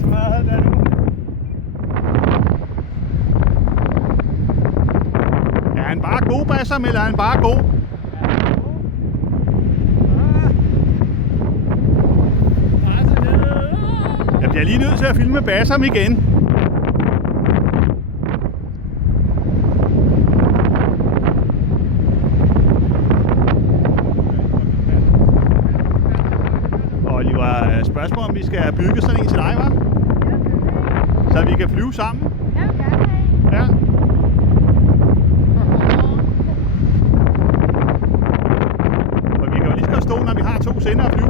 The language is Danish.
smadret der nu. Er han bare god, Bassam, eller er han bare god? Jeg bliver lige nødt til at filme Bassam igen. Oliver, spørgsmål om vi skal bygge sådan en til dig, hva'? Så vi kan flyve sammen? Jeg vil gerne have. Ja. Og vi kan jo lige så godt stå, når vi har to sender og flyve